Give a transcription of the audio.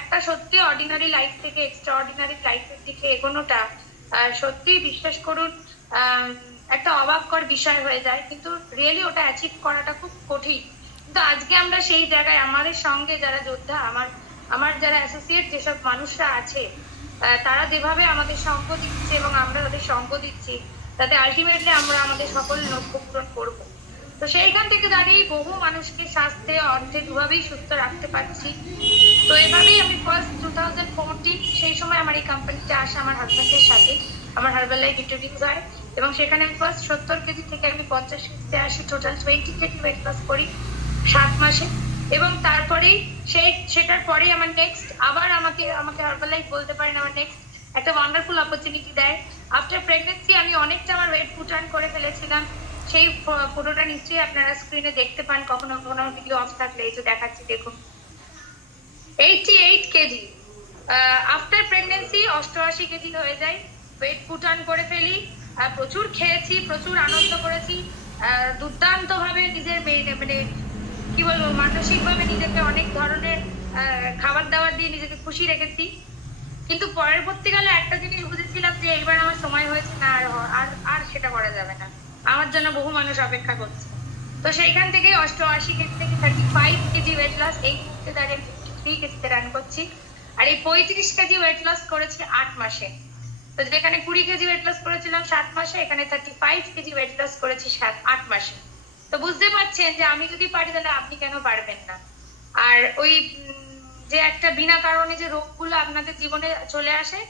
একটা সত্যি ordinary life থেকে এক্সট্রা অর্ডিনারি লাইফের দিকে এগোনোটা সত্যি বিশ্বাস করুন একটা অবাককর বিষয় হয়ে যায়, কিন্তু রিয়েলি ওটা অ্যাচিভ করাটা খুব কঠিন। কিন্তু আজকে আমরা সেই জায়গায়, আমাদের সঙ্গে যারা যোদ্ধা, আমার আমার যারা অ্যাসোসিয়েট যেসব মানুষরা আছে, তারা যেভাবে আমাদের সঙ্গ দিচ্ছে এবং আমরা তাদের সঙ্গ দিচ্ছি, তাতে আলটিমেটলি আমরা আমাদের সকল লক্ষ্য পূরণ করবো। তো সেইখান থেকে দাঁড়িয়ে বহু মানুষকে স্বাস্থ্যে অর্থে দুভাবেই সুস্থ রাখতে পারছি। তো এভাবেই আমি ফার্স্ট 2014 সেই সময় আমার এই কোম্পানিতে আসা আমার হাজব্যান্ডের সাথে আমার হার্বাল লাইফ ইন্ট্রোডিউস হয়, এবং সেখানে আমি ফার্স্ট 70 কেজি থেকে আমি 50 কেজিতে আসি, টোটাল 20 কেজি ওয়েট লস করি 7 মাসে। এবং তারপরেই সেটার পরেই আমার নেক্সট আবার আমাকে হার্বাল লাইফ বলতে পারেন আমার নেক্সট একটা ওয়ান্ডারফুল অপরচুনিটি দেয়। আফটার প্রেগনেন্সি আমি অনেকটা আমার ওয়েট পুট অন করে ফেলেছিলাম, সেই ফটোটা নিশ্চয়ই আপনারা স্ক্রিনে দেখতে পান, কখনো কখনো ভিডিও অফ থাকলে এই যে দেখাচ্ছি দেখুন, 88 কেজি। আফটার প্রেগনেন্সি 88 কেজি হয়ে যায়, ওয়েট পুট অন করে ফেলি, প্রচুর খেয়েছি, প্রচুর আনন্দ করেছি, দুর্দান্ত ভাবে নিজের মানে কি বলবো মানসিক ভাবে নিজেকে অনেক ধরনের খাবার দাবার দিয়ে নিজেকে খুশি রেখেছি। কিন্তু পরবর্তীকালে একটা জিনিস বুঝেছিলাম যে এবার আমার সময় হয়েছে না, আর আর সেটা করা যাবে না, আমার জন্য বহু মানুষ অপেক্ষা করছে। তো সেইখান থেকে 88 কেজি থেকে 35 কেজি ওয়েট লস, এই মুহূর্তে দাঁড়িয়ে 53 কেজিতে রান করছি। আর এই 35 কেজি ওয়েট লস করেছি 8 মাসে। তো যেখানে 20 কেজি ওয়েট লস করেছিলাম 7 মাসে, এখানে 35 কেজি ওয়েট লস করেছি 8 মাসে। তো বুঝতে পারছেন যে আমি যদি পারি তাহলে আপনি কেন পারবেন না। আর ওই যে একটা বিনা কারণে যে রোগগুলো আপনাদের জীবনে চলে আসে,